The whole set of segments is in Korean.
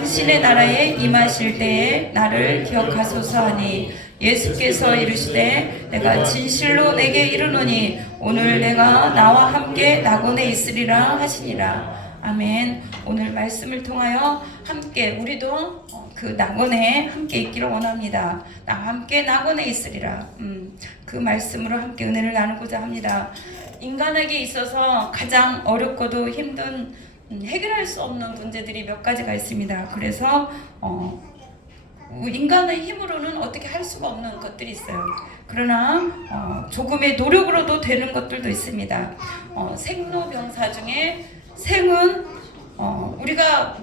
당신의 나라에 임하실 때에 나를 기억하소서 하니 예수께서 이르시되 내가 진실로 내게 이르노니 오늘 내가 나와 함께 낙원에 있으리라 하시니라. 아멘. 오늘 말씀을 통하여 함께 우리도 그 낙원에 함께 있기를 원합니다. 나와 함께 낙원에 있으리라. 그 말씀으로 함께 은혜를 나누고자 합니다. 인간에게 있어서 가장 어렵고도 힘든 해결할 수 없는 문제들이 몇 가지가 있습니다. 그래서 인간의 힘으로는 어떻게 할 수가 없는 것들이 있어요. 그러나 조금의 노력으로도 되는 것들도 있습니다. 생로병사 중에 생은 우리가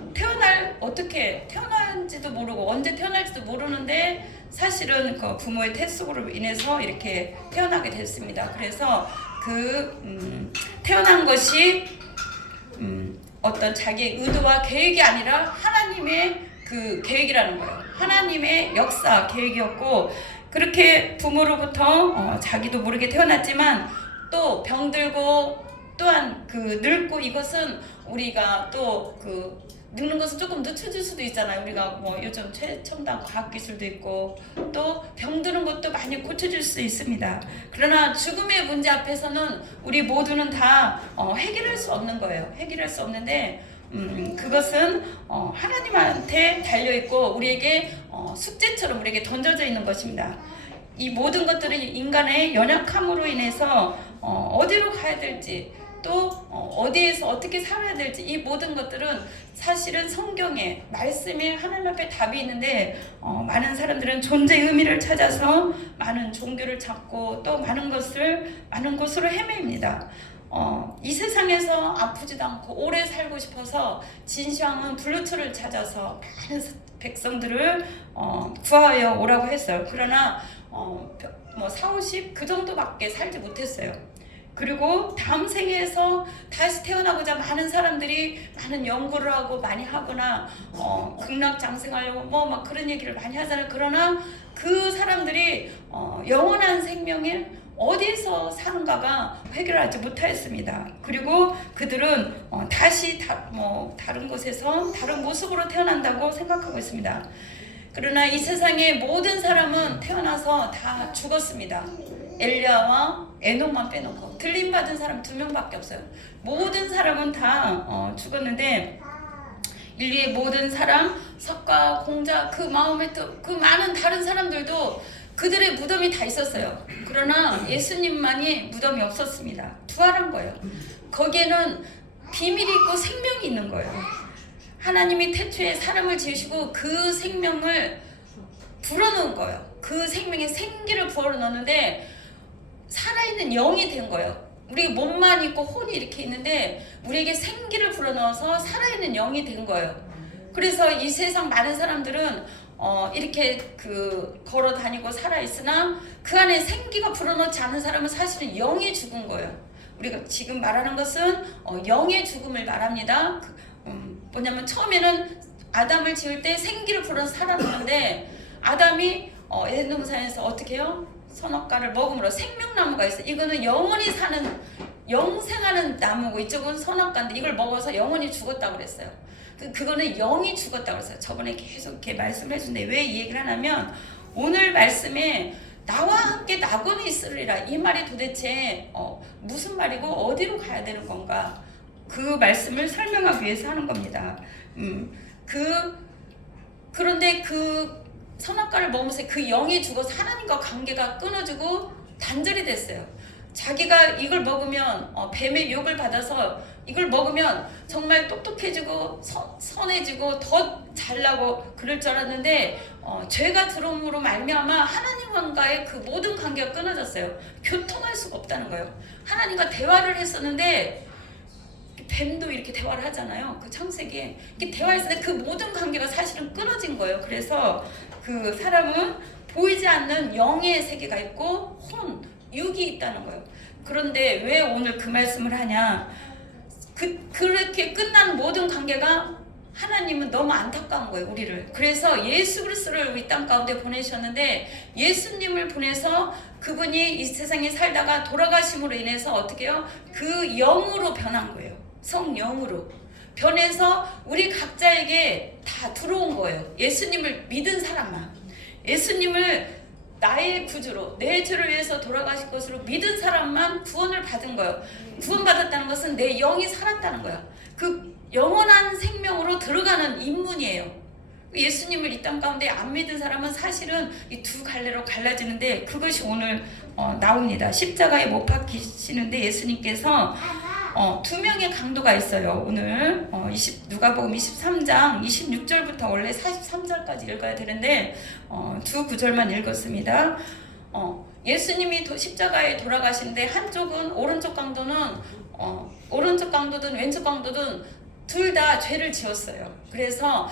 어떻게 태어난지도 모르고 언제 태어날지도 모르는데 사실은 그 부모의 태속으로 인해서 이렇게 태어나게 됐습니다. 그래서 태어난 것이 어떤 자기의 의도와 계획이 아니라 하나님의 그 계획이라는 거예요. 하나님의 역사 계획이었고, 그렇게 부모로부터 자기도 모르게 태어났지만 또 병들고 또한 늙고, 이것은 우리가 또 늙는 것은 조금 늦춰질 수도 있잖아요. 우리가 요즘 최첨단 과학기술도 있고 또 병드는 것도 많이 고쳐질 수 있습니다. 그러나 죽음의 문제 앞에서는 우리 모두는 다 해결할 수 없는 거예요. 해결할 수 없는데 그것은 하나님한테 달려있고 우리에게 숙제처럼 우리에게 던져져 있는 것입니다. 이 모든 것들은 인간의 연약함으로 인해서 어디로 가야 될지, 또 어디에서 어떻게 살아야 될지, 이 모든 것들은 사실은 성경에 말씀에 하나님 앞에 답이 있는데 많은 사람들은 존재의 의미를 찾아서 많은 종교를 찾고 또 많은 곳으로 헤매입니다. 이 세상에서 아프지도 않고 오래 살고 싶어서 진시황은 블루투를 찾아서 많은 백성들을 구하여 오라고 했어요. 그러나 4, 50 그 정도밖에 살지 못했어요. 그리고 다음 생에서 다시 태어나고자 많은 사람들이 많은 연구를 하고 많이 하거나 극락장생하려고 막 그런 얘기를 많이 하잖아요. 그러나 그 사람들이 영원한 생명을 어디에서 사는가가 해결하지 못하였습니다. 그리고 그들은 다시 다른 곳에서 다른 모습으로 태어난다고 생각하고 있습니다. 그러나 이 세상의 모든 사람은 태어나서 다 죽었습니다. 엘리야와 에녹만 빼놓고 들림받은 사람 2명밖에 없어요. 모든 사람은 다 죽었는데 인류의 모든 사람, 석가, 공자, 그 마음에 또 그 많은 다른 사람들도 그들의 무덤이 다 있었어요. 그러나 예수님만이 무덤이 없었습니다. 부활한 거예요. 거기에는 비밀이 있고 생명이 있는 거예요. 하나님이 태초에 사람을 지으시고 그 생명을 불어넣은 거예요. 그 생명에 생기를 부어넣었는데 살아있는 영이 된 거예요. 우리 몸만 있고 혼이 이렇게 있는데 우리에게 생기를 불어넣어서 살아있는 영이 된 거예요. 그래서 이 세상 많은 사람들은 이렇게 걸어 다니고 살아있으나 그 안에 생기가 불어넣지 않은 사람은 사실은 영이 죽은 거예요. 우리가 지금 말하는 것은 영의 죽음을 말합니다. 뭐냐면 처음에는 아담을 지을 때 생기를 불어서 살아났는데 아담이 에덴 동산에서 어떻게 해요? 선악과를 먹음으로 생명나무가 있어요. 이거는 영원히 사는 영생하는 나무고 이쪽은 선악과인데 이걸 먹어서 영원히 죽었다고 그랬어요. 그거는 영이 죽었다고 그랬어요. 저번에 계속 이렇게 말씀을 해주는데 왜 이 얘기를 하냐면 오늘 말씀에 나와 함께 낙원에 있으리라, 이 말이 도대체 무슨 말이고 어디로 가야 되는 건가, 그 말씀을 설명하기 위해서 하는 겁니다. 그런데 선악과를 먹으면서 그 영이 죽어서 하나님과 관계가 끊어지고 단절이 됐어요. 자기가 이걸 먹으면 뱀의 욕을 받아서 이걸 먹으면 정말 똑똑해지고 선해지고 더 잘나고 그럴 줄 알았는데 죄가 들어옴으로 말미암아 하나님과의 그 모든 관계가 끊어졌어요. 교통할 수가 없다는 거예요. 하나님과 대화를 했었는데 뱀도 이렇게 대화를 하잖아요. 그 창세기에 이렇게 대화했을 때 그 모든 관계가 사실은 끊어진 거예요. 그래서 그 사람은 보이지 않는 영의 세계가 있고 육이 있다는 거예요. 그런데 왜 오늘 그 말씀을 하냐? 그렇게 끝난 모든 관계가 하나님은 너무 안타까운 거예요, 우리를. 그래서 예수 그리스도를 이 땅 가운데 보내셨는데 예수님을 보내서 그분이 이 세상에 살다가 돌아가심으로 인해서 어떻게 해요? 그 영으로 변한 거예요. 성령으로. 변해서 우리 각자에게 다 들어온 거예요. 예수님을 믿은 사람만, 예수님을 나의 구주로 내 죄를 위해서 돌아가실 것으로 믿은 사람만 구원을 받은 거예요. 구원받았다는 것은 내 영이 살았다는 거야. 그 영원한 생명으로 들어가는 입문이에요. 예수님을 이 땅 가운데 안 믿은 사람은 사실은 이 두 갈래로 갈라지는데, 그것이 오늘 나옵니다. 십자가에 못 박히시는데 예수님께서 두 명의 강도가 있어요. 오늘 누가복음 23장 26절부터 원래 43절까지 읽어야 되는데 두 구절만 읽었습니다. 예수님이 십자가에 돌아가시는데 한쪽은 오른쪽 강도든 왼쪽 강도든 둘 다 죄를 지었어요. 그래서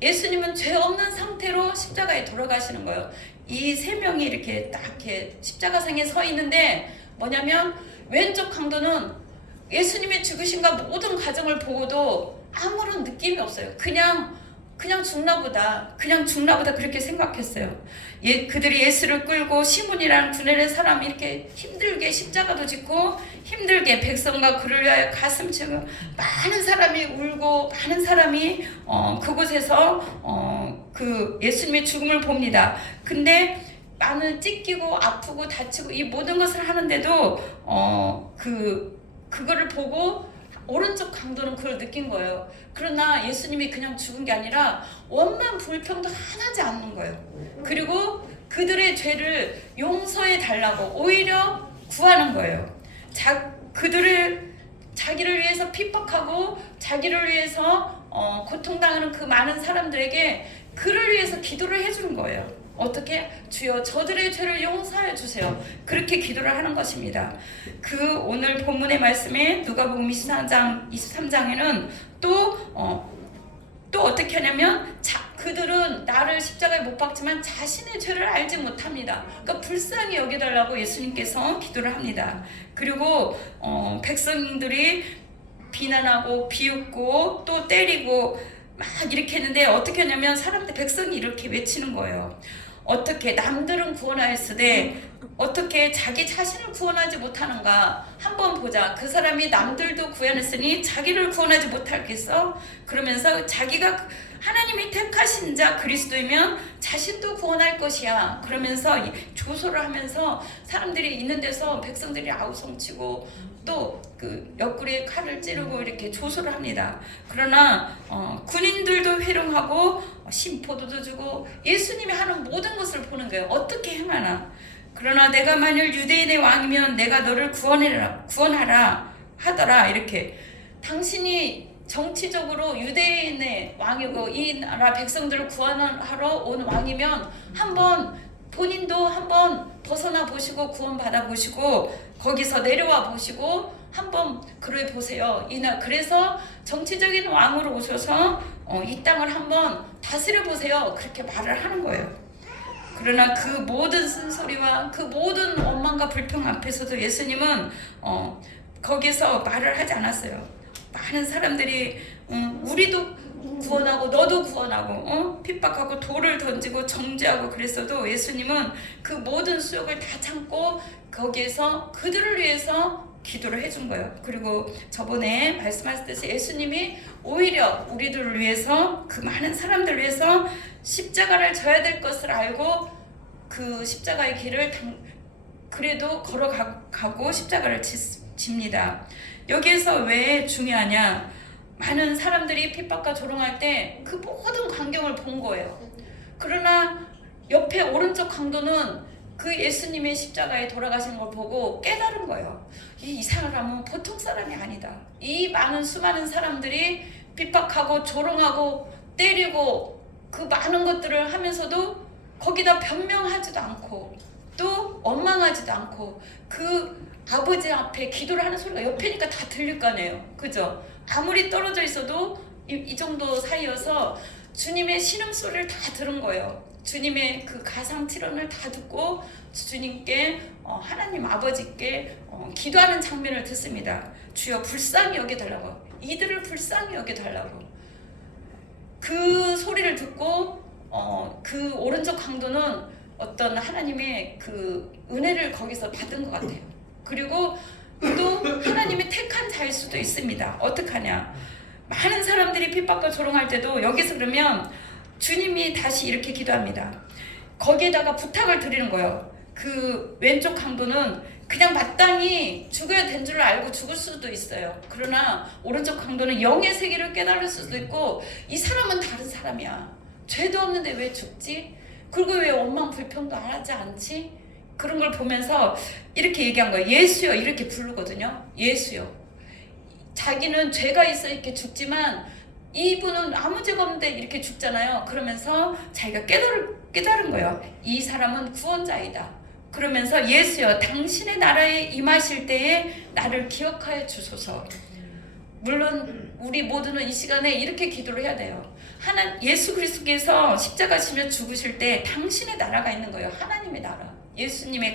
예수님은 죄 없는 상태로 십자가에 돌아가시는 거예요. 이 세 명이 이렇게 딱 이렇게 십자가상에 서 있는데, 뭐냐면 왼쪽 강도는 예수님의 죽으심과 모든 과정을 보고도 아무런 느낌이 없어요. 그냥 죽나 보다 그렇게 생각했어요. 그들이 예수를 끌고 시몬이라는 구레네 사람이 이렇게 힘들게 십자가도 짓고 힘들게 백성과 그를 위하여 가슴 치고 많은 사람이 울고 많은 사람이 그곳에서 그 예수님의 죽음을 봅니다. 근데 많은 찢기고 아프고 다치고 이 모든 것을 하는데도 그거를 보고 오른쪽 강도는 그걸 느낀 거예요. 그러나 예수님이 그냥 죽은 게 아니라 원만 불평도 하나지 않는 거예요. 그리고 그들의 죄를 용서해 달라고 오히려 구하는 거예요. 자기를 위해서 핍박하고 자기를 위해서 고통당하는 그 많은 사람들에게 그를 위해서 기도를 해주는 거예요. 어떻게? 주여 저들의 죄를 용서해 주세요. 그렇게 기도를 하는 것입니다. 오늘 본문의 말씀에 누가복음 23장에는 또 어떻게 하냐면 그들은 나를 십자가에 못 박지만 자신의 죄를 알지 못합니다. 그러니까 불쌍히 여겨달라고 예수님께서 기도를 합니다. 그리고 백성들이 비난하고 비웃고 또 때리고 막 이렇게 했는데 어떻게 하냐면 백성이 이렇게 외치는 거예요. 어떻게 남들은 구원하였으되 어떻게 자기 자신을 구원하지 못하는가 한번 보자. 그 사람이 남들도 구원했으니 자기를 구원하지 못하겠어? 그러면서 자기가 하나님이 택하신 자 그리스도이면 자신도 구원할 것이야. 그러면서 조소를 하면서 사람들이 있는 데서 백성들이 아우성치고 또 그 옆구리에 칼을 찌르고 이렇게 조소를 합니다. 그러나 군인들도 회룡하고 심포도도 주고 예수님이 하는 모든 것을 보는 거예요. 어떻게 행하나. 그러나 내가 만일 유대인의 왕이면 내가 너를 구원하라 하더라. 이렇게 당신이 정치적으로 유대인의 왕이고 이 나라 백성들을 구원하러 온 왕이면 본인도 한번 벗어나 보시고 구원받아 보시고 거기서 내려와 보시고 한번 그래 보세요. 그래서 정치적인 왕으로 오셔서 이 땅을 한번 다스려 보세요. 그렇게 말을 하는 거예요. 그러나 그 모든 쓴소리와 그 모든 원망과 불평 앞에서도 예수님은 거기서 말을 하지 않았어요. 많은 사람들이 우리도 구원하고 너도 구원하고 핍박하고 돌을 던지고 정죄하고 그랬어도 예수님은 그 모든 수욕을 다 참고 거기에서 그들을 위해서 기도를 해준 거예요. 그리고 저번에 말씀하셨듯이 예수님이 오히려 우리들을 위해서 그 많은 사람들을 위해서 십자가를 져야 될 것을 알고 그 십자가의 길을 그래도 걸어가고 십자가를 집니다. 여기에서 왜 중요하냐? 많은 사람들이 핍박과 조롱할 때 그 모든 광경을 본 거예요. 그러나 옆에 오른쪽 강도는 그 예수님의 십자가에 돌아가신 걸 보고 깨달은 거예요. 이 사람은 보통 사람이 아니다. 이 수많은 사람들이 핍박하고 조롱하고 때리고 그 많은 것들을 하면서도 거기다 변명하지도 않고 또 원망하지도 않고 그 아버지 앞에 기도를 하는 소리가 옆에니까 다 들릴 거 아니에요. 그죠? 아무리 떨어져 있어도 이 정도 사이여서 주님의 신음소리를 다 들은 거예요. 주님의 그 가상치론을 다 듣고 주님께 하나님 아버지께 기도하는 장면을 듣습니다. 주여 불쌍히 여겨달라고. 이들을 불쌍히 여겨달라고. 그 소리를 듣고 그 오른쪽 강도는 어떤 하나님의 그 은혜를 거기서 받은 것 같아요. 그리고 또 하나님이 택한 자일 수도 있습니다. 어떡하냐? 많은 사람들이 핍박과 조롱할 때도 여기서 그러면 주님이 다시 이렇게 기도합니다. 거기에다가 부탁을 드리는 거예요. 그 왼쪽 강도는 그냥 마땅히 죽어야 된 줄 알고 죽을 수도 있어요. 그러나 오른쪽 강도는 영의 세계를 깨달을 수도 있고, 이 사람은 다른 사람이야. 죄도 없는데 왜 죽지? 그리고 왜 원망 불평도 안 하지 않지? 그런 걸 보면서 이렇게 얘기한 거예요. 예수여, 이렇게 부르거든요. 예수여. 자기는 죄가 있어 이렇게 죽지만 이분은 아무 죄가 없는데 이렇게 죽잖아요. 그러면서 자기가 깨달은 거예요. 이 사람은 구원자이다. 그러면서 예수여, 당신의 나라에 임하실 때에 나를 기억하여 주소서. 물론 우리 모두는 이 시간에 이렇게 기도를 해야 돼요. 예수 그리스도께서 십자가 지며 죽으실 때 당신의 나라가 있는 거예요. 하나님의 나라. 예수님이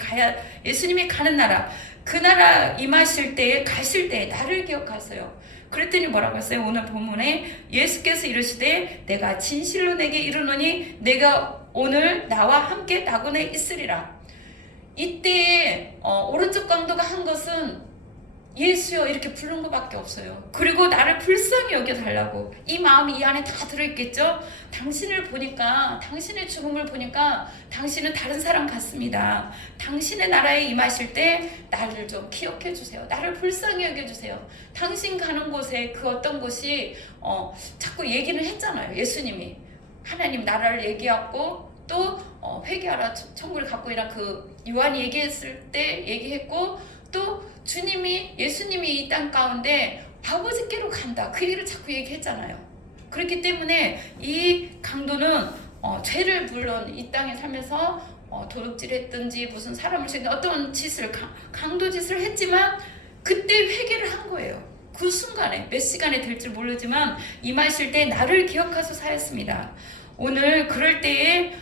가는 나라. 그 나라 임하실 때에, 가실 때에 나를 기억하세요. 그랬더니 뭐라고 했어요? 오늘 본문에 예수께서 이르시되 내가 진실로 내게 이르노니 내가 오늘 나와 함께 낙원에 있으리라. 이때에 오른쪽 강도가 한 것은 예수여 이렇게 부른 것밖에 없어요. 그리고 나를 불쌍히 여겨달라고. 이 마음이 이 안에 다 들어있겠죠? 당신을 보니까, 당신의 죽음을 보니까 당신은 다른 사람 같습니다. 당신의 나라에 임하실 때 나를 좀 기억해 주세요. 나를 불쌍히 여겨주세요. 당신 가는 곳에 그 어떤 곳이 자꾸 얘기는 했잖아요. 예수님이 하나님 나라를 얘기하고 또 회개하라 천국을 갖고 이란 그 요한이 얘기했을 때 얘기했고, 또 예수님이 이 땅 가운데 아버지께로 간다, 그 얘기를 자꾸 얘기했잖아요. 그렇기 때문에 이 강도는 죄를, 물론 이 땅에 살면서 도둑질했든지 무슨 사람을 죽인 어떤 짓을, 강도 짓을 했지만 그때 회개를 한 거예요. 그 순간에, 몇 시간에 될지 모르지만 임하실 때 나를 기억하소 사였습니다. 오늘 그럴 때에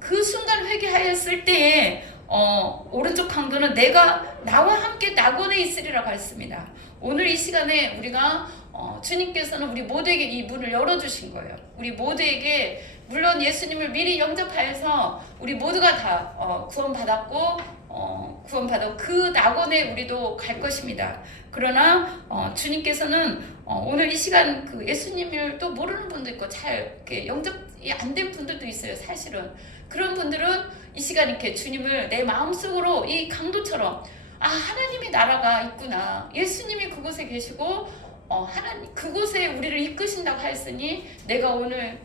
그 순간 회개하였을 때에 오른쪽 강도는 내가 나와 함께 낙원에 있으리라고 했습니다. 오늘 이 시간에 우리가 주님께서는 우리 모두에게 이 문을 열어주신 거예요. 우리 모두에게, 물론 예수님을 미리 영접하여서 우리 모두가 다 구원받았고 그 낙원에 우리도 갈 것입니다. 그러나 주님께서는 오늘 이 시간 그 예수님을 또 모르는 분도 있고 잘 이렇게 영접이 안 된 분들도 있어요. 사실은 그런 분들은 이 시간 이렇게 주님을 내 마음속으로 이 강도처럼, 하나님의 나라가 있구나, 예수님이 그곳에 계시고 하나님 그곳에 우리를 이끄신다고 하였으니 내가 오늘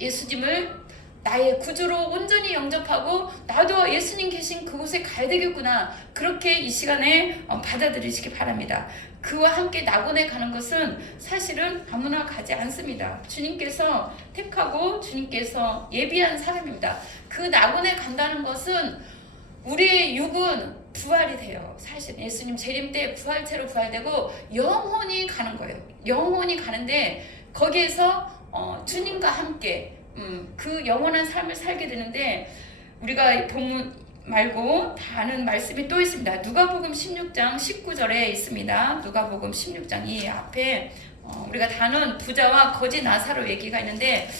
예수님을 나의 구주로 온전히 영접하고 나도 예수님 계신 그곳에 가야 되겠구나, 그렇게 이 시간에 받아들이시기 바랍니다. 그와 함께 낙원에 가는 것은 사실은 아무나 가지 않습니다. 주님께서 택하고 주님께서 예비한 사람입니다. 그 낙원에 간다는 것은 우리의 육은 부활이 돼요. 사실 예수님 재림 때 부활체로 부활되고 영혼이 가는 거예요. 영혼이 가는데 거기에서 주님과 함께 그 영원한 삶을 살게 되는데, 우리가 본문 말고 다 아는 말씀이 또 있습니다. 누가복음 16장 19절에 있습니다. 누가복음 16장 이 앞에 우리가 다 아는 부자와 거지 나사로 얘기가 있는데,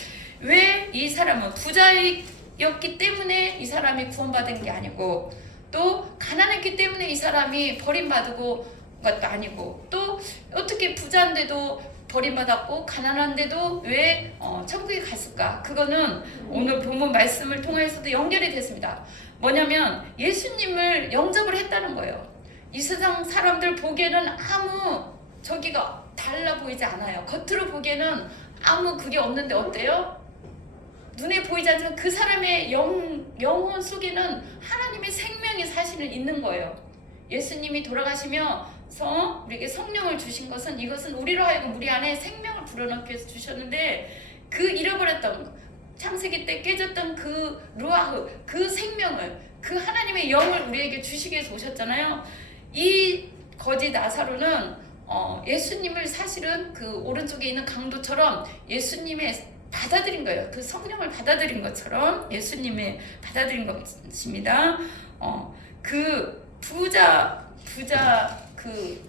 왜 이 사람은 부자였기 때문에 이 사람이 구원받은 게 아니고, 또 가난했기 때문에 이 사람이 버림받고 것도 아니고, 또 어떻게 부자인데도 버림받았고 가난한데도 왜 천국에 갔을까? 그거는 오늘 본문 말씀을 통해서도 연결이 됐습니다. 뭐냐면 예수님을 영접을 했다는 거예요. 이 세상 사람들 보기에는 아무 저기가 달라 보이지 않아요. 겉으로 보기에는 아무 그게 없는데 어때요? 눈에 보이지 않지만 그 사람의 영혼 속에는 하나님의 생명이 사실은 있는 거예요. 예수님이 돌아가시며 우리에게 성령을 주신 것은, 이것은 우리로 하여금 우리 안에 생명을 불어넣기 위해서 주셨는데, 그 잃어버렸던, 창세기 때 깨졌던 그 루아흐, 그 생명을, 그 하나님의 영을 우리에게 주시기 위해서 오셨잖아요. 이 거지 나사로는 예수님을 사실은 그 오른쪽에 있는 강도처럼 예수님의 받아들인 거예요. 그 성령을 받아들인 것처럼 예수님의 받아들인 것입니다. 그 부자 그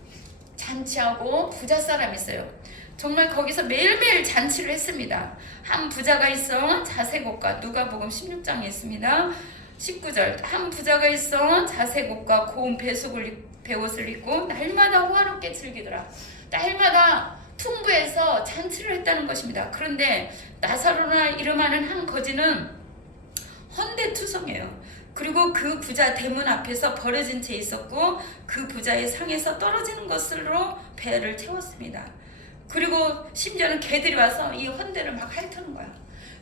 잔치하고 부자 사람이 있어요. 정말 거기서 매일매일 잔치를 했습니다. 한 부자가 있어 자색 옷과, 누가복음 16장에 있습니다. 19절, 한 부자가 있어 자색 옷과 고운 배옷을 입고 날마다 호화롭게 즐기더라. 날마다 풍부해서 잔치를 했다는 것입니다. 그런데 나사로나 이름하는 한 거지는 헌데투성이에요. 그리고 그 부자 대문 앞에서 버려진 채 있었고 그 부자의 상에서 떨어지는 것으로 배를 채웠습니다. 그리고 심지어는 개들이 와서 이 헌데를 막 핥는 거야.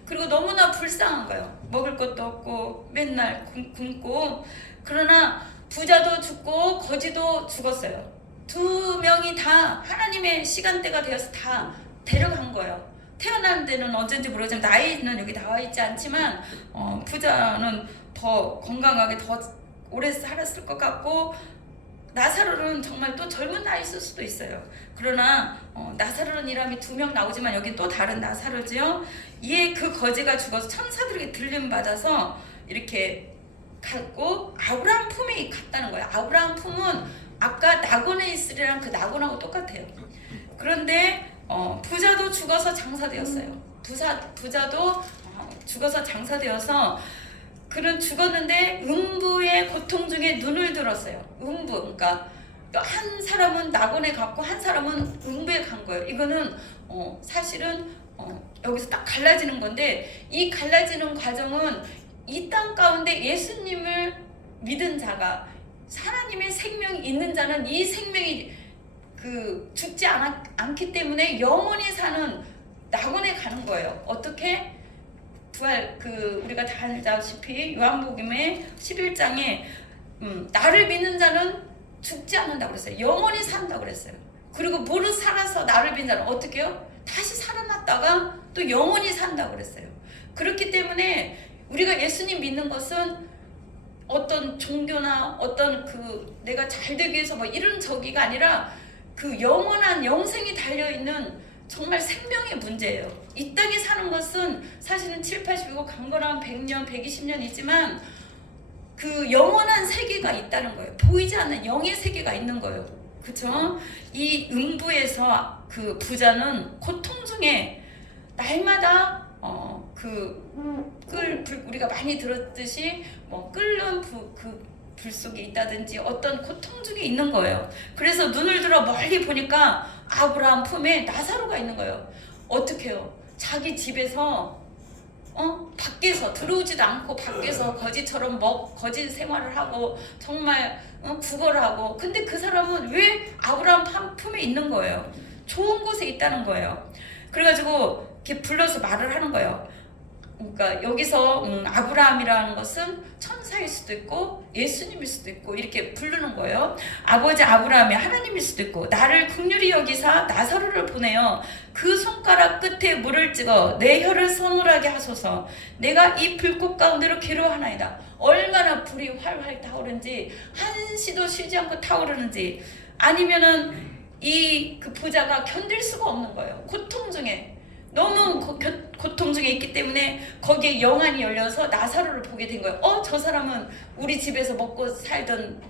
그리고 너무나 불쌍한 거예요. 먹을 것도 없고 맨날 굶고. 그러나 부자도 죽고 거지도 죽었어요. 두 명이 다 하나님의 시간대가 되어서 다 데려간 거예요. 태어난 데는 언제인지 모르지만 나이는 여기 나와 있지 않지만 부자는 더 건강하게 더 오래 살았을 것 같고 나사로는 정말 또 젊은 나이 있을 수도 있어요. 그러나 나사로는 이람이 2명 나오지만 여기 또 다른 나사로지요. 이에 그 거지가 죽어서 천사들에게 들림 받아서 이렇게 갔고 아브라함 품에 갔다는 거예요. 아브라함 품은 아까 낙원에 있으리랑 그 낙원하고 똑같아요. 그런데 부자도 죽어서 장사되었어요. 부자도 죽어서 장사되어서 그는 죽었는데 음부의 고통 중에 눈을 들었어요. 음부, 그러니까 한 사람은 낙원에 갔고 한 사람은 음부에 간 거예요. 이거는 사실은 여기서 딱 갈라지는 건데 이 갈라지는 과정은 이 땅 가운데 예수님을 믿은 자가 하나님의 생명이 있는 자는 이 생명이 죽지 않기 때문에 영원히 사는 낙원에 가는 거예요. 어떻게? 부활 우리가 다 알다시피 요한복음의 11장에 나를 믿는 자는 죽지 않는다고 그랬어요. 영원히 산다고 그랬어요. 그리고 무릇 살아서 나를 믿는 자는 어떻게 해요? 다시 살아났다가 또 영원히 산다고 그랬어요. 그렇기 때문에 우리가 예수님 믿는 것은 어떤 종교나 어떤 내가 잘 되기 위해서 뭐 이런 저기가 아니라 그 영원한 영생이 달려있는 정말 생명의 문제예요. 이 땅에 사는 것은 사실은 7, 80이고 강건하면 100년, 120년이지만 그 영원한 세계가 있다는 거예요. 보이지 않는 영의 세계가 있는 거예요. 그쵸? 이 음부에서 그 부자는 고통 중에 날마다 우리가 많이 들었듯이 뭐 끓는 불 속에 있다든지 어떤 고통 중에 있는 거예요. 그래서 눈을 들어 멀리 보니까 아브라함 품에 나사로가 있는 거예요. 어떻게 해요? 자기 집에서 밖에서 들어오지도 않고 밖에서 거지처럼 거지 생활을 하고 정말 구걸을 하고 근데 그 사람은 왜 아브라함 품에 있는 거예요? 좋은 곳에 있다는 거예요. 그래가지고 이렇게 불러서 말을 하는 거예요. 그러니까 여기서 아브라함이라는 것은 천사일 수도 있고 예수님일 수도 있고 이렇게 부르는 거예요. 아버지 아브라함이 하나님일 수도 있고 나를 긍휼히 여기사 나사로를 보내어 그 손가락 끝에 물을 찍어 내 혀를 서늘하게 하소서. 내가 이 불꽃 가운데로 괴로워하나이다. 얼마나 불이 활활 타오르는지 한시도 쉬지 않고 타오르는지 아니면은 그 부자가 견딜 수가 없는 거예요. 고통 중에 너무 고통 중에 있기 때문에 거기에 영안이 열려서 나사로를 보게 된 거예요. 저 사람은 우리 집에서 먹고 살던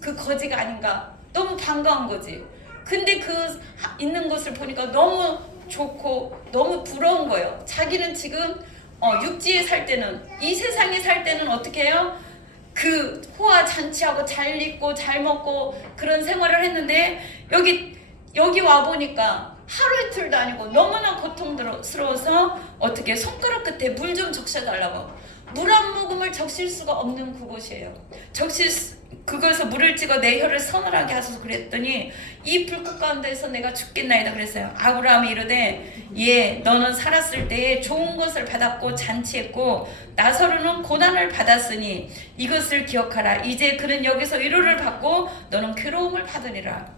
그 거지가 아닌가. 너무 반가운 거지. 근데 있는 것을 보니까 너무 좋고 너무 부러운 거예요. 자기는 지금 육지에 살 때는 이 세상에 살 때는 어떻게 해요? 호화 잔치하고 잘 입고 잘 먹고 그런 생활을 했는데 여기 와 보니까 하루 이틀도 아니고 너무나 고통스러워서 어떻게 손가락 끝에 물 좀 적셔달라고 물 한 모금을 적실 수가 없는 그곳이에요. 그것에서 물을 찍어 내 혀를 서늘하게 하소서 그랬더니 이 불꽃 가운데서 내가 죽겠나이다 그랬어요. 아브라함이 이르되 너는 살았을 때에 좋은 것을 받았고 잔치했고 나사로는 고난을 받았으니 이것을 기억하라. 이제 그는 여기서 위로를 받고 너는 괴로움을 받으리라.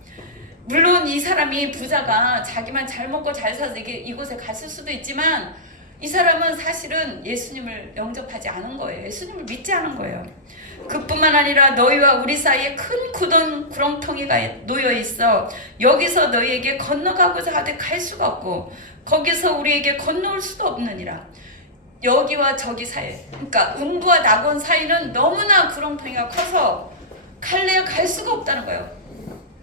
물론 이 사람이 부자가 자기만 잘 먹고 잘 살아서 이곳에 갔을 수도 있지만 이 사람은 사실은 예수님을 영접하지 않은 거예요. 예수님을 믿지 않은 거예요. 그뿐만 아니라 너희와 우리 사이에 큰 구렁텅이가 놓여 있어 여기서 너희에게 건너가고자 하되 갈 수가 없고 거기서 우리에게 건너올 수도 없느니라. 여기와 저기 사이, 그러니까 음부와 낙원 사이는 너무나 구렁텅이가 커서 갈 수가 없다는 거예요.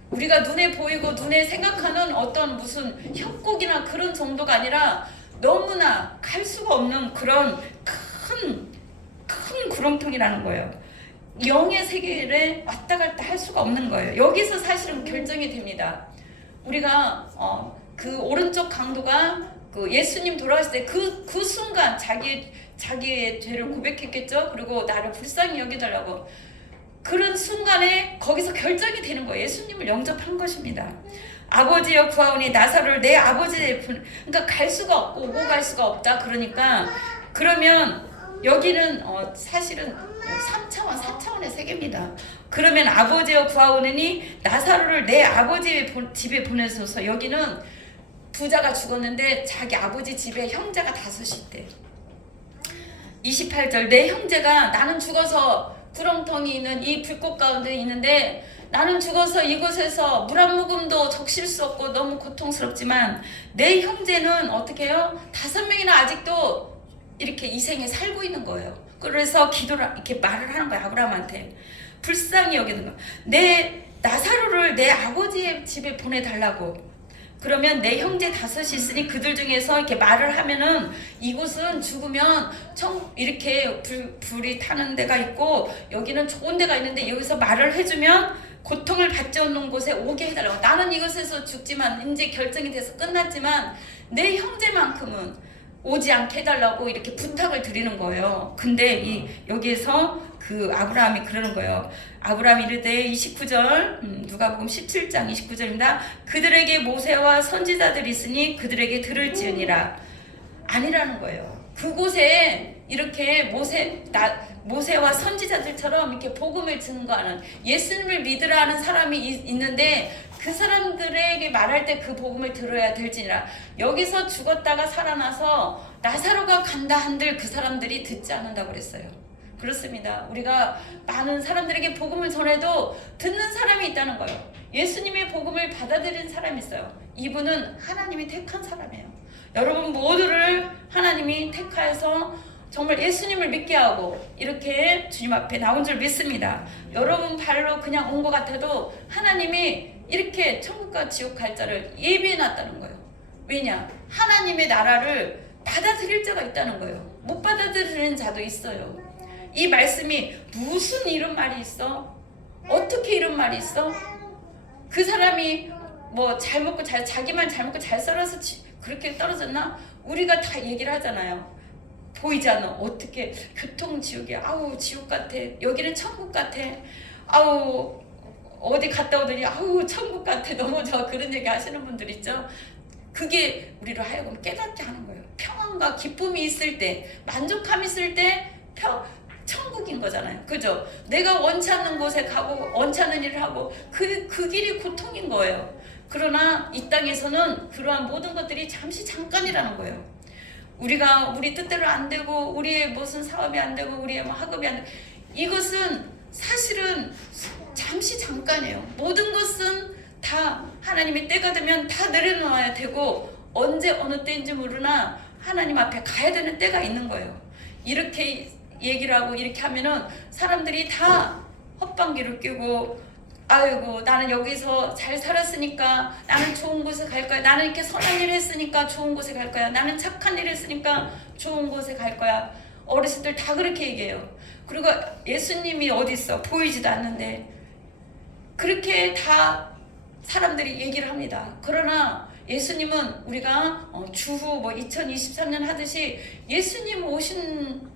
우리가 눈에 보이고 눈에 생각하는 어떤 무슨 협곡이나 그런 정도가 아니라 너무나 갈 수가 없는 그런 큰 구렁텅이라는 거예요. 영의 세계를 왔다 갔다 할 수가 없는 거예요. 여기서 사실은 결정이 됩니다. 우리가 그 오른쪽 강도가 그 예수님 돌아가실 때 그 순간 자기의 죄를 고백했겠죠. 그리고 나를 불쌍히 여기달라고 그런 순간에 거기서 결정이 되는 거예요. 예수님을 영접한 것입니다. 아버지여 구하오니 나사로를 내 아버지의 그러니까 갈 수가 없고 오고 갈 수가 없다. 그러니까 그러면 여기는 사실은 3차원의 세계입니다. 그러면 아버지여 구하오니 나사로를 내 아버지의 집에 보내소서. 여기는 부자가 죽었는데 자기 아버지 집에 형제가 5이 있대. 28절 내 형제가 나는 죽어서 구렁텅이 있는 이 불꽃 가운데 있는데 나는 죽어서 이곳에서 물 한 모금도 적실 수 없고 너무 고통스럽지만 내 형제는 어떻게 해요? 5명이나 아직도 이렇게 이 생에 살고 있는 거예요. 그래서 기도를 이렇게 말을 하는 거야. 아브라함한테 불쌍히 여기는 거야. 내 나사로를 내 아버지의 집에 보내달라고. 그러면 내 형제 5이 있으니 그들 중에서 이렇게 말을 하면은 이곳은 죽으면 이렇게 불이 타는 데가 있고 여기는 좋은 데가 있는데 여기서 말을 해주면 고통을 받지 않는 곳에 오게 해달라고. 나는 이곳에서 죽지만 이제 결정이 돼서 끝났지만 내 형제만큼은 오지 않게 해달라고 이렇게 부탁을 드리는 거예요. 근데 여기에서 그 아브라함이 그러는 거예요. 아브라함이 이르되 29절 누가복음 17장 29절입니다. 그들에게 모세와 선지자들이 있으니 그들에게 들을지으니라. 아니라는 거예요. 그곳에 이렇게 모세와 선지자들처럼 이렇게 복음을 증거하는 예수님을 믿으라 하는 사람이 있는데 그 사람들에게 말할 때 그 복음을 들어야 될지니라. 여기서 죽었다가 살아나서 나사로가 간다 한들 그 사람들이 듣지 않는다고 그랬어요. 그렇습니다. 우리가 많은 사람들에게 복음을 전해도 듣는 사람이 있다는 거예요. 예수님의 복음을 받아들인 사람이 있어요. 이분은 하나님이 택한 사람이에요. 여러분 모두를 하나님이 택하여서 정말 예수님을 믿게 하고 이렇게 주님 앞에 나온 줄 믿습니다. 여러분 발로 그냥 온 것 같아도 하나님이 이렇게 천국과 지옥 갈 자를 예비해 놨다는 거예요. 왜냐? 하나님의 나라를 받아들일 자가 있다는 거예요. 못 받아들이는 자도 있어요. 이 말씀이 무슨 이런 말이 있어? 어떻게 이런 말이 있어? 그 사람이 뭐 잘 먹고 자기만 잘 먹고 잘 살아서 그렇게 떨어졌나? 우리가 다 얘기를 하잖아요. 보이지 않아. 어떻게 교통지옥이야. 아우 지옥 같아. 여기는 천국 같아. 아우 어디 갔다 오더니 아우 천국 같아. 너무 좋아. 그런 얘기 하시는 분들 있죠. 그게 우리로 하여금 깨닫게 하는 거예요. 평안과 기쁨이 있을 때, 만족함이 있을 때 천국인 거잖아요. 그죠? 내가 원치 않는 곳에 가고 원치 않는 일을 하고 그 길이 고통인 거예요. 그러나 이 땅에서는 그러한 모든 것들이 잠시 잠깐이라는 거예요. 우리가 우리 뜻대로 안 되고 우리의 무슨 사업이 안 되고 우리의 뭐 학업이 안 되고 이것은 사실은 잠시 잠깐이에요. 모든 것은 다 하나님의 때가 되면 다 내려놓아야 되고 언제 어느 때인지 모르나 하나님 앞에 가야 되는 때가 있는 거예요. 이렇게 얘기를 하고 이렇게 하면은 사람들이 다 헛방귀를 뀌고 아이고 나는 여기서 잘 살았으니까 나는 좋은 곳에 갈 거야. 나는 이렇게 선한 일을 했으니까 좋은 곳에 갈 거야. 나는 착한 일을 했으니까 좋은 곳에 갈 거야. 어르신들 다 그렇게 얘기해요. 그리고 예수님이 어디 있어? 보이지도 않는데 그렇게 다 사람들이 얘기를 합니다. 그러나 예수님은 우리가 주후 2023년 하듯이 예수님 오신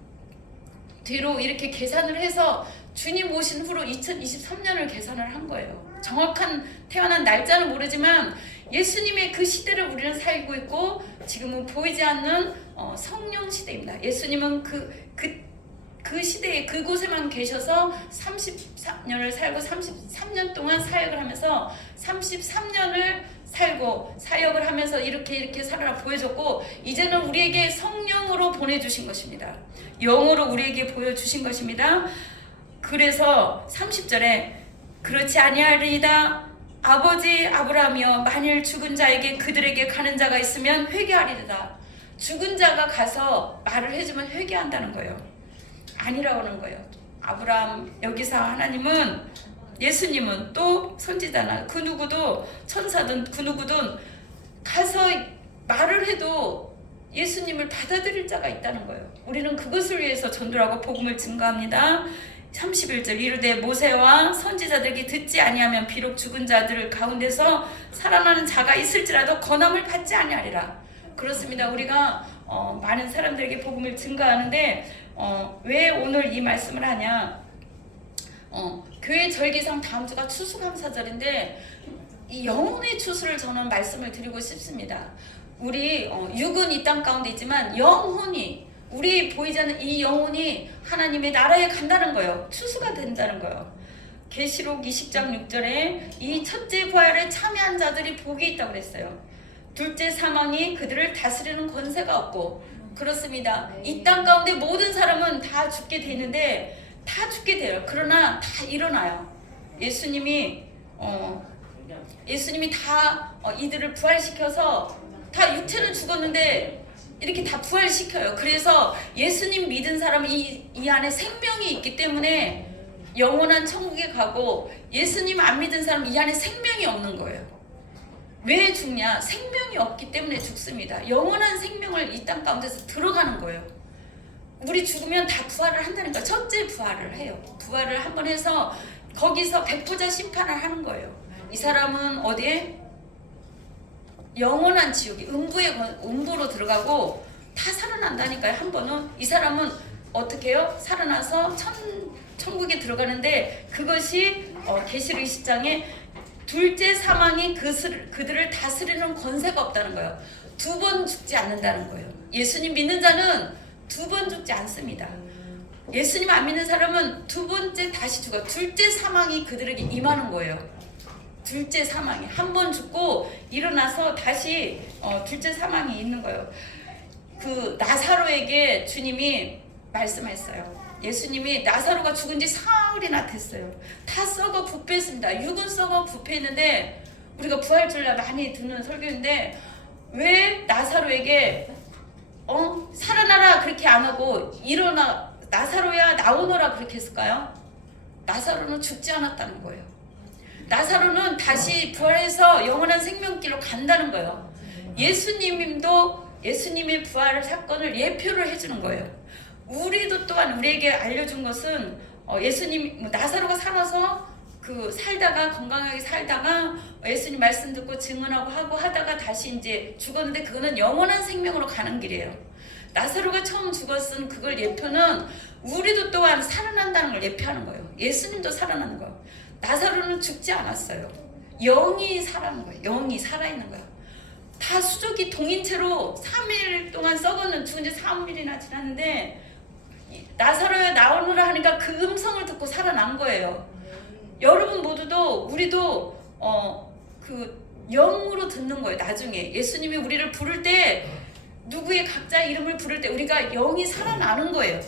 뒤로 이렇게 계산을 해서 주님 오신 후로 2023년을 계산을 한 거예요. 정확한 태어난 날짜는 모르지만 예수님의 그 시대를 우리는 살고 있고 지금은 보이지 않는 성령 시대입니다. 예수님은 그 시대에 그곳에만 계셔서 33년을 살고 33년 동안 사역을 하면서 33년을 살고 사역을 하면서 이렇게 살아라 보여줬고 이제는 우리에게 성령으로 보내주신 것입니다. 영으로 우리에게 보여주신 것입니다. 그래서 30절에 그렇지 아니하리이다. 아버지 아브라함이여 만일 죽은 자에게 그들에게 가는 자가 있으면 회개하리이다. 죽은 자가 가서 말을 해주면 회개한다는 거예요. 아니라고 하는 거예요. 아브라함 여기서 하나님은 예수님은 또 선지자나 그 누구도 천사든 그 누구든 가서 말을 해도 예수님을 받아들일 자가 있다는 거예요. 우리는 그것을 위해서 전도하고 복음을 증거합니다. 31절 이르되 모세와 선지자들에게 듣지 아니하면 비록 죽은 자들 가운데서 살아나는 자가 있을지라도 권함을 받지 아니하리라. 그렇습니다. 우리가 많은 사람들에게 복음을 증거하는데 왜 오늘 이 말씀을 하냐? 교회 절기상 다음 주가 추수감사절인데 이 영혼의 추수를 저는 말씀을 드리고 싶습니다. 우리 육은 이 땅 가운데 있지만 영혼이 우리 보이지 않는 이 영혼이 하나님의 나라에 간다는 거예요. 추수가 된다는 거예요. 계시록 20장 6절에 이 첫째 부활에 참여한 자들이 복이 있다고 그랬어요. 둘째 사망이 그들을 다스리는 권세가 없고 그렇습니다. 이 땅 가운데 모든 사람은 다 죽게 되는데 다 죽게 돼요. 그러나 다 일어나요. 예수님이 다 이들을 부활시켜서 다 육체는 죽었는데 이렇게 다 부활시켜요. 그래서 예수님 믿은 사람은 이 안에 생명이 있기 때문에 영원한 천국에 가고 예수님 안 믿은 사람은 이 안에 생명이 없는 거예요. 왜 죽냐? 생명이 없기 때문에 죽습니다. 영원한 생명을 이 땅 가운데서 들어가는 거예요. 우리 죽으면 다 부활을 한다는 거예요. 첫째 부활을 해요. 부활을 한번 해서 거기서 백부자 심판을 하는 거예요. 이 사람은 어디에? 영원한 지옥이 음부로 들어가고 다 살아난다니까요. 한 번은 이 사람은 어떻게 해요? 살아나서 천국에 들어가는데 그것이 계시록 20장에 둘째 사망이 그들을 다스리는 권세가 없다는 거예요. 두 번 죽지 않는다는 거예요. 예수님 믿는 자는 두 번 죽지 않습니다. 예수님 안 믿는 사람은 두 번째 다시 죽어. 둘째 사망이 그들에게 임하는 거예요. 둘째 사망이 한 번 죽고 일어나서 다시 둘째 사망이 있는 거예요. 그 나사로에게 주님이 말씀했어요. 예수님이 나사로가 죽은 지 사흘이나 됐어요. 다 썩어 부패했습니다. 육은 썩어 부패했는데 우리가 부활주일날 많이 듣는 설교인데 왜 나사로에게 살아나라 그렇게 안 하고 일어나 나사로야 나오너라 그렇게 했을까요? 나사로는 죽지 않았다는 거예요. 나사로는 다시 부활해서 영원한 생명길로 간다는 거예요. 예수님도 예수님의 부활 사건을 예표를 해주는 거예요. 우리도 또한 우리에게 알려준 것은 예수님 나사로가 살아서 살다가 건강하게 살다가 예수님 말씀 듣고 증언하고 하고 하다가 다시 이제 죽었는데 그거는 영원한 생명으로 가는 길이에요. 나사로가 처음 죽었은 그걸 예표는 우리도 또한 살아난다는 걸 예표하는 거예요. 예수님도 살아나는 거예요. 나사로는 죽지 않았어요. 영이 살아난 거예요. 영이 살아있는 거예요. 다 수족이 동인체로 3일 동안 썩었는 죽은 지 3일이나 지났는데 나사로야 나오느라 하니까 그 음성을 듣고 살아난 거예요. 여러분 모두도 우리도 영으로 듣는 거예요. 나중에 예수님이 우리를 부를 때 누구의 각자 이름을 부를 때 우리가 영이 살아나는 거예요.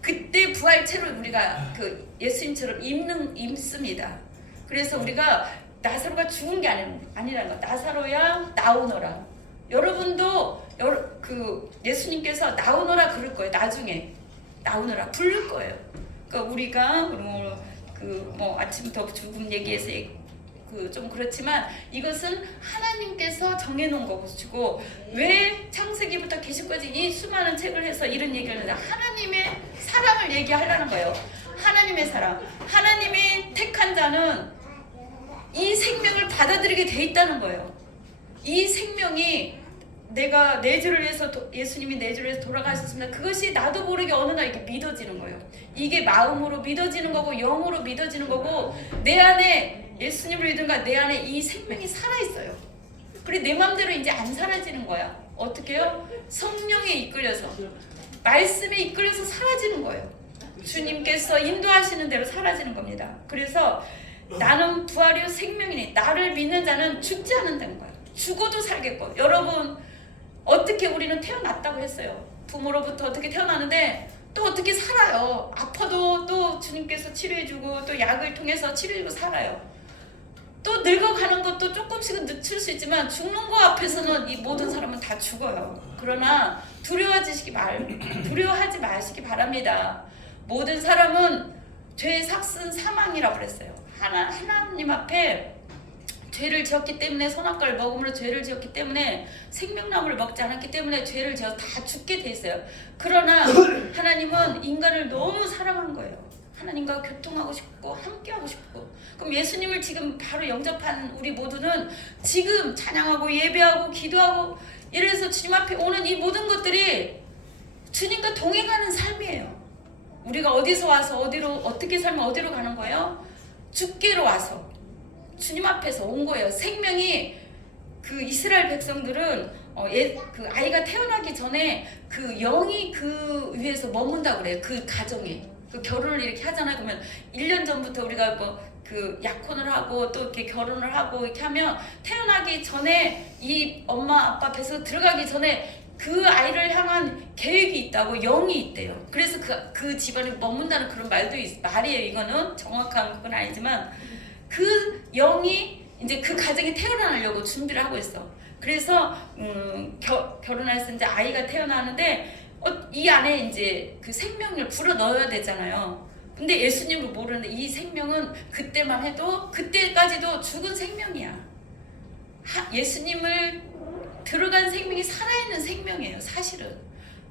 그때 부활체로 우리가 예수님처럼 임습니다. 그래서 우리가 나사로가 죽은 게 아니라는 거. 나사로야 나오너라. 여러분도 예수님께서 나오너라 그럴 거예요. 나중에 나오너라 부를 거예요. 그러니까 우리가 아침부터 죽음 얘기해서 좀 그렇지만 이것은 하나님께서 정해놓은 것이고 왜 창세기부터 계시까지 이 수많은 책을 해서 이런 얘기를 하는데 하나님의 사랑을 얘기하려는 거예요. 하나님의 사랑. 하나님이 택한 자는 이 생명을 받아들이게 돼 있다는 거예요. 이 생명이 내가 내 죄를 위해서 예수님이 내 죄를 위해서 돌아가셨습니다. 그것이 나도 모르게 어느 날 이렇게 믿어지는 거예요. 이게 마음으로 믿어지는 거고 영으로 믿어지는 거고 내 안에 예수님을 믿은가 내 안에 이 생명이 살아있어요. 그리고 내 마음대로 이제 안 사라지는 거야. 어떻게 해요? 성령에 이끌려서 말씀에 이끌려서 사라지는 거예요. 주님께서 인도하시는 대로 사라지는 겁니다. 그래서 나는 부활이요 생명이니 나를 믿는 자는 죽지 않는다는 거예요. 죽어도 살겠고 여러분 어떻게 우리는 태어났다고 했어요. 부모로부터 어떻게 태어나는데 또 어떻게 살아요. 아파도 또 주님께서 치료해주고 또 약을 통해서 치료해주고 살아요. 또 늙어가는 것도 조금씩은 늦출 수 있지만 죽는 거 앞에서는 이 모든 사람은 다 죽어요. 그러나 두려워하지 마시기 바랍니다. 모든 사람은 죄의 삭은 사망이라고 그랬어요. 하나님 앞에 죄를 지었기 때문에 선악과를 먹음으로 죄를 지었기 때문에 생명나무를 먹지 않았기 때문에 죄를 지어서 다 죽게 돼 있어요. 그러나 하나님은 인간을 너무 사랑한 거예요. 하나님과 교통하고 싶고 함께하고 싶고, 그럼 예수님을 지금 바로 영접한 우리 모두는 지금 찬양하고 예배하고 기도하고 이래서 주님 앞에 오는 이 모든 것들이 주님과 동행하는 삶이에요. 우리가 어디서 와서 어디로 어떻게 살면 어디로 가는 거예요? 죽게로 와서 주님 앞에서 온 거예요. 생명이 그 이스라엘 백성들은 그 아이가 태어나기 전에 그 영이 그 위에서 머문다고 그래요. 그 가정에 그 결혼을 이렇게 하잖아요. 그러면 1년 전부터 우리가 그 약혼을 하고 또 이렇게 결혼을 하고 이렇게 하면 태어나기 전에 이 엄마 아빠 뱃속에 들어가기 전에 그 아이를 향한 계획이 있다고, 영이 있대요. 그래서 그 집안에 머문다는 그런 말이에요. 이거는 정확한 그건 아니지만 그 영이 이제 그 가정이 태어나려고 준비를 하고 있어. 그래서 결혼해서 이제 아이가 태어나는데 이 안에 이제 그 생명을 불어 넣어야 되잖아요. 근데 예수님을 모르는데 이 생명은 그때만 해도 그때까지도 죽은 생명이야. 예수님을 들어간 생명이 살아있는 생명이에요. 사실은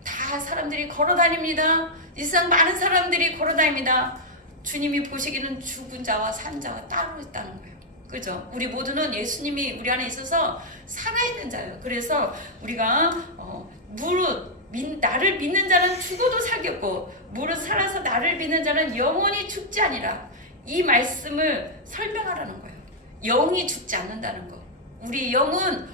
다 사람들이 걸어다닙니다. 이 세상 많은 사람들이 걸어다닙니다. 주님이 보시기에는 죽은 자와 산 자가 따로 있다는 거예요. 그죠? 우리 모두는 예수님이 우리 안에 있어서 살아있는 자예요. 그래서 우리가 나를 믿는 자는 죽어도 살겠고 무릇 살아서 나를 믿는 자는 영원히 죽지 아니라, 이 말씀을 설명하라는 거예요. 영이 죽지 않는다는 거. 우리 영은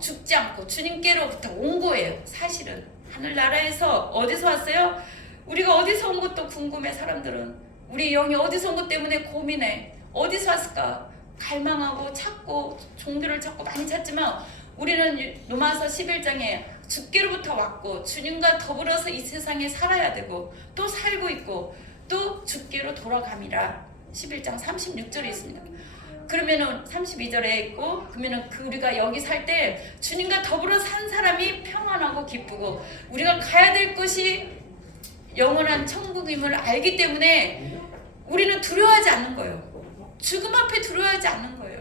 죽지 않고 주님께로부터 온 거예요. 사실은 하늘나라에서 어디서 왔어요? 우리가 어디서 온 것도 궁금해. 사람들은 우리 영이 어디서 온 것 때문에 고민해. 어디서 왔을까? 갈망하고 찾고 종들을 찾고 많이 찾지만 우리는 로마서 11장에 주께로부터 왔고 주님과 더불어서 이 세상에 살아야 되고 또 살고 있고 또 주께로 돌아감이라 11장 36절에 있습니다. 그러면은 32절에 있고, 그러면은 우리가 여기 살 때 주님과 더불어 산 사람이 평안하고 기쁘고 우리가 가야 될 곳이 영원한 천국임을 알기 때문에 우리는 두려워하지 않는 거예요. 죽음 앞에 두려워하지 않는 거예요.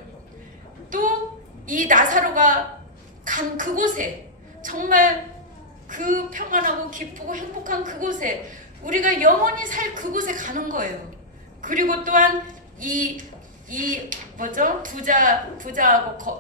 또 이 나사로가 간 그곳에, 정말 그 평안하고 기쁘고 행복한 그곳에, 우리가 영원히 살 그곳에 가는 거예요. 그리고 또한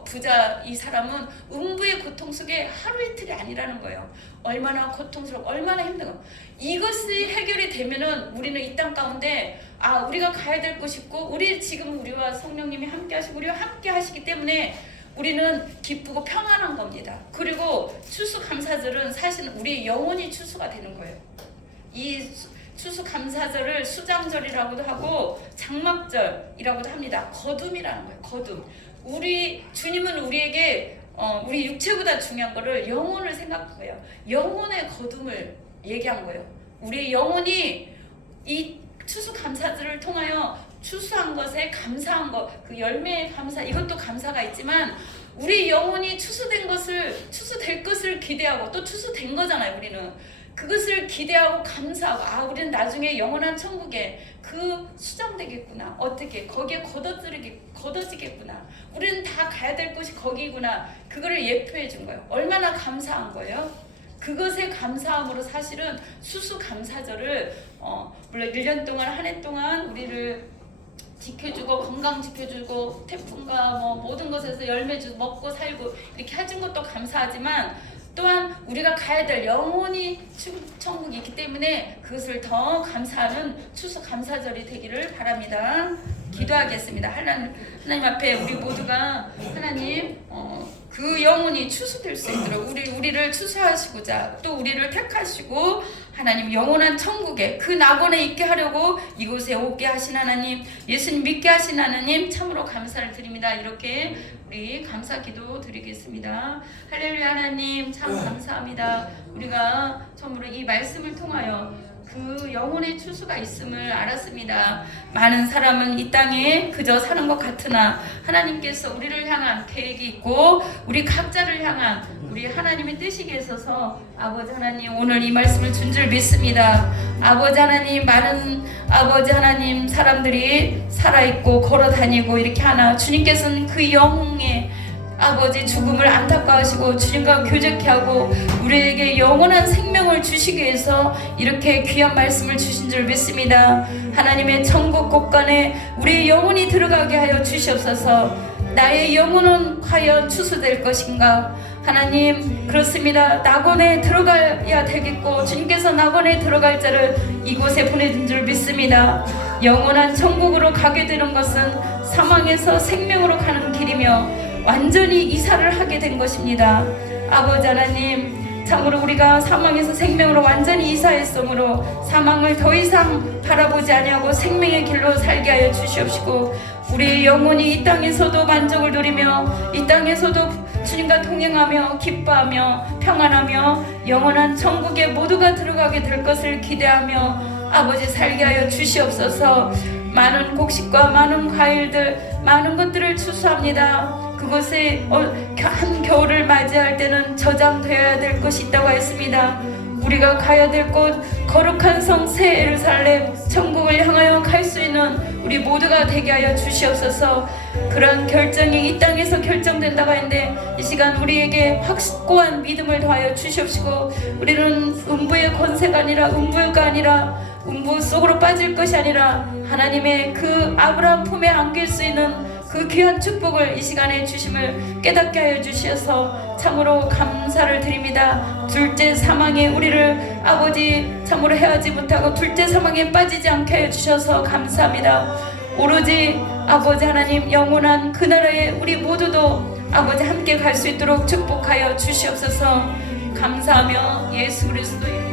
부자 이 사람은 음부의 고통 속에 하루 이틀이 아니라는 거예요. 얼마나 고통스럽고 얼마나 힘들고, 이것이 해결이 되면은 우리는 이 땅 가운데 우리가 가야 될 곳이 있고, 우리와 성령님이 함께 하시고 우리와 함께 하시기 때문에 우리는 기쁘고 평안한 겁니다. 그리고 추수감사절은 사실은 우리 영혼이 추수가 되는 거예요. 이 추수감사절을 수장절이라고도 하고 장막절이라고도 합니다. 거둠이라는 거예요. 거둠. 주님은 우리에게 우리 육체보다 중요한 거를 영혼을 생각한 거예요. 영혼의 거둠을 얘기한 거예요. 우리의 영혼이 이 추수감사절을 통하여 추수한 것에 감사한 것, 그 열매에 감사, 이것도 감사가 있지만 우리 영혼이 추수될 것을 기대하고, 또 추수된 거잖아요. 우리는 그것을 기대하고 감사하고, 우리는 나중에 영원한 천국에 그 수장되겠구나, 어떻게 거기에 거둬지겠구나, 우리는 다 가야 될 곳이 거기구나, 그거를 예표해 준 거예요. 얼마나 감사한 거예요. 그것에 감사함으로 사실은 수수감사절을 물론 1년 동안, 한 해 동안 우리를 지켜주고 건강 지켜주고 태풍과 모든 것에서 열매 주고 먹고 살고 이렇게 해준 것도 감사하지만, 또한 우리가 가야 될 영원히 천국이 있기 때문에 그것을 더 감사하는 추수감사절이 되기를 바랍니다. 기도하겠습니다. 하나님 앞에 우리 모두가 하나님 그 영혼이 추수될 수 있도록 우리를 추수하시고자, 또 우리를 택하시고 하나님 영원한 천국에 그 낙원에 있게 하려고 이곳에 오게 하신 하나님, 예수님 믿게 하신 하나님, 참으로 감사를 드립니다. 이렇게 우리 감사 기도 드리겠습니다. 할렐루야. 하나님 참 감사합니다. 우리가 참으로 이 말씀을 통하여 그 영혼의 추수가 있음을 알았습니다. 많은 사람은 이 땅에 그저 사는 것 같으나 하나님께서 우리를 향한 계획이 있고 우리 각자를 향한 우리 하나님의 뜻이 계셔서 아버지 하나님 오늘 이 말씀을 준 줄 믿습니다. 아버지 하나님, 많은 아버지 하나님 사람들이 살아있고 걸어다니고 이렇게 하나 주님께서는 그 영혼의 아버지 죽음을 안타까워하시고 주님과 교제케 하고 우리에게 영원한 생명을 주시기 위해서 이렇게 귀한 말씀을 주신 줄 믿습니다. 하나님의 천국 곳간에 우리의 영혼이 들어가게 하여 주시옵소서. 나의 영혼은 과연 추수될 것인가? 하나님, 그렇습니다. 낙원에 들어가야 되겠고 주님께서 낙원에 들어갈 자를 이곳에 보내준 줄 믿습니다. 영원한 천국으로 가게 되는 것은 사망에서 생명으로 가는 길이며 완전히 이사를 하게 된 것입니다. 아버지 하나님, 참으로 우리가 사망에서 생명으로 완전히 이사했으므로 사망을 더 이상 바라보지 아니하고 생명의 길로 살게 하여 주시옵시고 우리의 영혼이 이 땅에서도 만족을 누리며 이 땅에서도 주님과 동행하며 기뻐하며 평안하며 영원한 천국에 모두가 들어가게 될 것을 기대하며 아버지 살게 하여 주시옵소서. 많은 곡식과 많은 과일들 많은 것들을 추수합니다. 그곳에 한겨울을 맞이할 때는 저장되어야 될 것이 있다고 했습니다. 우리가 가야 될 곳 거룩한 성 새 예루살렘 천국을 향하여 갈 수 있는 우리 모두가 되게 하여 주시옵소서. 그런 결정이 이 땅에서 결정된다고 했는데 이 시간 우리에게 확고한 믿음을 더하여 주시옵시고 우리는 음부의 권세가 아니라 음부가 아니라 음부 속으로 빠질 것이 아니라 하나님의 그 아브라함 품에 안길 수 있는 그 귀한 축복을 이 시간에 주심을 깨닫게 하여 주셔서 참으로 감사를 드립니다. 둘째 사망에 우리를 아버지 참으로 헤어지지 못하고 둘째 사망에 빠지지 않게 하여 주셔서 감사합니다. 오로지 아버지 하나님 영원한 그 나라에 우리 모두도 아버지 함께 갈 수 있도록 축복하여 주시옵소서. 감사하며 예수 그리스도의